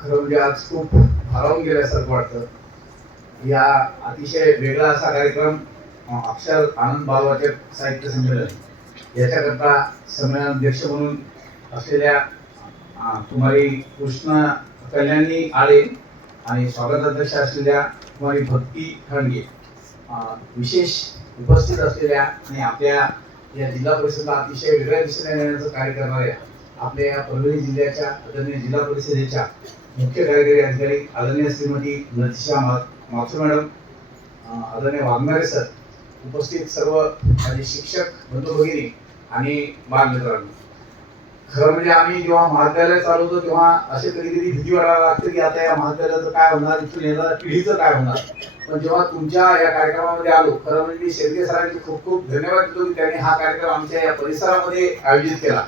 खरं म्हणजे आज खूप भारावून गेल्यासारखं वाटतं. या अतिशय वेगळा असा कार्यक्रम अक्षर आनंद बालवाचक साहित्य संमेलन. याच्याकरता संमेलन अध्यक्ष म्हणून असलेल्या कुमारी कृष्ण कल्याणी आळे आणि स्वागताध्यक्ष असलेल्या कुमारी भक्ती खांडगे विशेष उपस्थित असलेल्या आणि आपल्या या जिल्हा परिषदला अतिशय वेगळ्या दिशेने नेण्याचं कार्य करणाऱ्या आपल्या या परभणी जिल्ह्याच्या आदरणीय जिल्हा परिषदेच्या मुख्य कार्यकारी अधिकारी आदरणीय श्रीमती नतिशा माथुर मॅडम आदरणीय वाघमारे सर उपस्थित सर्व माझे शिक्षक बंधू भगिनी आणि बालमित्रांनो. खरं म्हणजे आम्ही जेव्हा महाविद्यालय चालवतो तेव्हा असे कधी कधी भीती वाटायला लागते की आता या महाविद्यालयाचं काय होणार इथून येणार पिढीचं काय होणार? पण जेव्हा तुमच्या या कार्यक्रमामध्ये आलो खरं म्हणजे मी शेळके सरांचे खूप खूप धन्यवाद देतो की त्यांनी हा कार्यक्रम आमच्या या परिसरामध्ये आयोजित केला.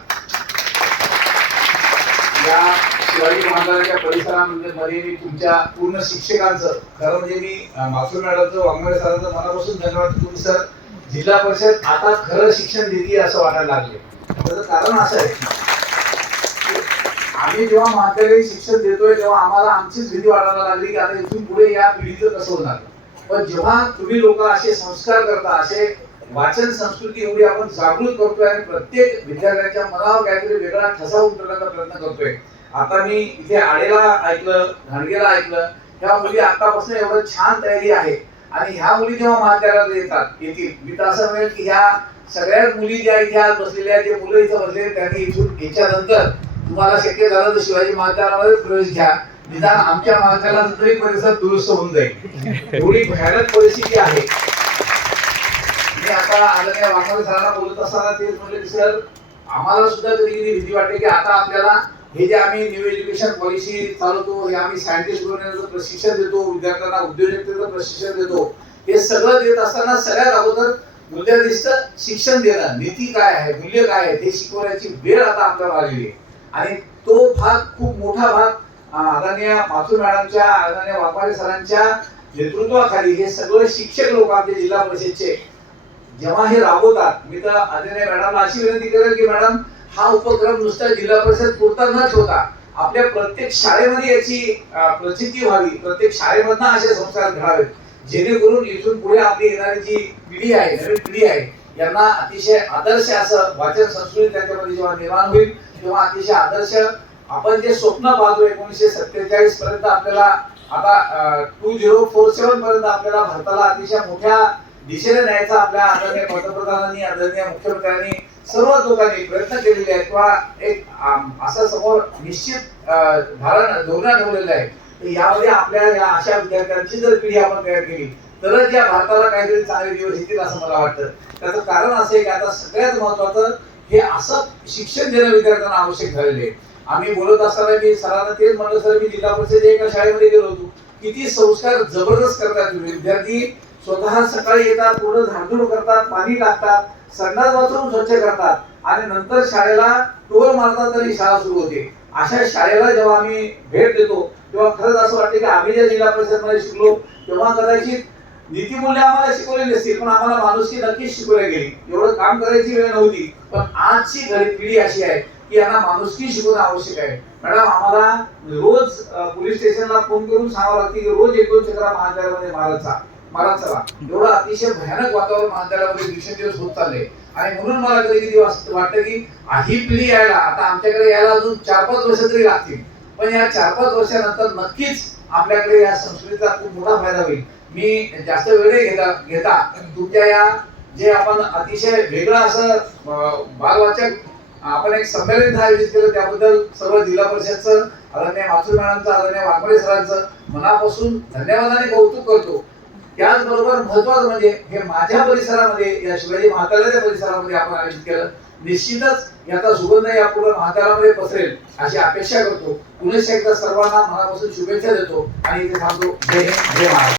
या शिवाजी महाराजांच्या परिसरामध्ये मध्ये मी तुमच्या पूर्ण शिक्षकांचं खरं म्हणजे मी अं, माथुर मॅडमचं वाघमारे सरांचं मनापासून धन्यवाद तुम्ही सर. जिल्हा परिषद आता खरं शिक्षण देते असं वाटायला लागले त्याचं कारण असं आहे आम्ही जेव्हा महाविद्यालयीन शिक्षण देतोय तेव्हा आम्हाला आमचीच भीती वाटायला लागली की आता इथून पुढे या पिढीचं कसं होणार? पण जेव्हा तुम्ही लोक असे संस्कार करता असे वाचन संस्कृती एवढी आपण जागृत करतोय आणि प्रत्येक विद्यार्थ्यांच्या मनावर काहीतरी वेगळा ठसा उमटवण्याचा प्रयत्न करतोय. आता मी इथे आडेला ऐकलं घाणगेला ऐकलं ह्या मुली आतापासून एवढं छान तयारी आहे. आणि ह्या मुली जेव्हा महाविद्यालयात येतात येतील. मी तर असं म्हणेल की ह्या सगळ्याच मुली ज्या इथे आज बसलेल्या जे मुलं इथं बसलेले त्यांनी इथून याच्यानंतर तुम्हाला शक्य झालं तर शिवाजी महाविद्यालयामध्ये प्रवेश घ्या. निदान आमच्या महाविद्यालयाचा तरी परिसर दुरुस्त होऊन जाईल. एवढी भयानक परिस्थिती आहे. मी आता आदरणीय सरांना बोलत असताना तेच म्हणले की सर आम्हाला सुद्धा कधी कधी भीती वाटते की आता आपल्याला हे जे आम्ही न्यू एज्युकेशन पॉलिसी चालवतो हे आम्ही सायंटिस्ट बनवण्याचं प्रशिक्षण देतो विद्यार्थ्यांना उद्योजकतेचं प्रशिक्षण देतो हे सगळं देत असताना सगळ्यात अगोदर मूल्याधिष्ठ शिक्षण देणं नीती काय आहे मूल्य काय आहे हे शिकवण्याची वेळ आता आपल्याला आलेली आहे. आणि तो भाग खूप मोठा भाग आदरणीय माथुर मॅडमच्या आदरणीय वापारे सरांच्या नेतृत्वाखाली हे सगळे शिक्षक लोक आपले जिल्हा परिषदचे जेव्हा हे राबवतात मी तर आदरणीय मॅडमला अशी विनंती करेल की मॅडम हा उपक्रम नुसता जिल्हा परिषद पुरता न ठेवता आपल्या प्रत्येक शाळेमध्ये याची प्रचिती व्हावी प्रत्येक शाळेमधनं असे संस्कार घडावेत. जेणेकरून इथून पुढे आपली येणारी जी पिढी आहे नवीन पिढी आहे यांना अतिशय आदर्श असं वाचन संस्कृती त्याच्यामध्ये जेव्हा निर्माण होईल तेव्हा अतिशय आदर्श आपण जे स्वप्न पाहतो एकोणीसशे सत्तेचाळीस पर्यंत आपल्याला आता टू झिरो फोर सेवन पर्यंत आपल्याला भारताला अतिशय मोठ्या दिशेने न्यायचा आपल्या आदरणीय पंतप्रधानांनी आदरणीय मुख्यमंत्र्यांनी सर्व लोकांनी प्रयत्न केलेले आहेत. किंवा एक असं समोर निश्चित धारण धोरणा ठेवलेलं आहे. तर यामध्ये आपल्या या अशा विद्यार्थ्यांची जर पिढी आपण तयार केली तरच या भारताला काहीतरी चांगले दिवस येतील असं मला वाटतं. त्याचं कारण असं आहे की आता सगळ्यात महत्वाचं हे असं शिक्षण देणं विद्यार्थ्यांना आवश्यक झालेलं आहे. आम्ही बोलत असताना मी सरांना तेच म्हणलं सर मी जिल्हा परिषद एका शाळेमध्ये गेलो होतो. किती संस्कार जबरदस्त करतात विद्यार्थी स्वतः सकाळी येतात पूर्ण झाडझूड करतात पाणी टाकतात संडास बाथरूम स्वच्छ करतात आणि नंतर शाळेला टोल मारतात तरी शाळा सुरू होते. अशा शाळेला जेव्हा आम्ही भेट देतो तेव्हा खरंच असं वाटतं की आम्ही ज्या जिल्हा परिषदमध्ये शिकलो तेव्हा कदाचित नीतिमूल्य आम्हाला शिकवलेली नसतील पण आम्हाला माणुसकी नक्कीच शिकवली गेली. एवढं काम करायची वेळ नव्हती पण आजची घरी पिढी अशी आहे की यांना माणुसकी शिकवणं आवश्यक आहे. मॅडम आम्हाला रोज पोलीस स्टेशनला फोन करून सांगावं लागते की रोज एक दोन चक्रा महाविद्यालयामध्ये मारत मला चला. एवढं अतिशय भयानक वातावरण महाविद्यालयामध्ये दिवसेंदिवस होत चालले. आणि म्हणून मला कधी कधी वाटतं की ही पिढी यायला आता आमच्याकडे यायला अजून चार पाच वर्ष तरी लागतील. पण या चार पाच वर्षानंतर नक्कीच आपल्याकडे या संस्कृतीचा खूप मोठा फायदा होईल. मी जास्त वेळ घेता घेता तुमच्या या जे आपण अतिशय वेगळं असं बालवाचक आपण एक संमेलन आयोजित केलं त्याबद्दल सर्व जिल्हा परिषदचं आदरणीय माथुर मॅडमचं आदरणीय वाघमरे सरांचं मनापासून धन्यवाद आणि कौतुक करतो. त्याचबरोबर महत्वाचं म्हणजे हे माझ्या परिसरामध्ये या शिवाजी महाविद्यालयाच्या परिसरामध्ये आपण आयोजित केलं. निश्चितच याचा सुगंध या पूर्ण महाविद्यालयामध्ये पसरेल अशी अपेक्षा करतो. पुनश्च एकदा सर्वांना मनापासून शुभेच्छा देतो आणि इथे थांबतो. जय हिंद जय महाराज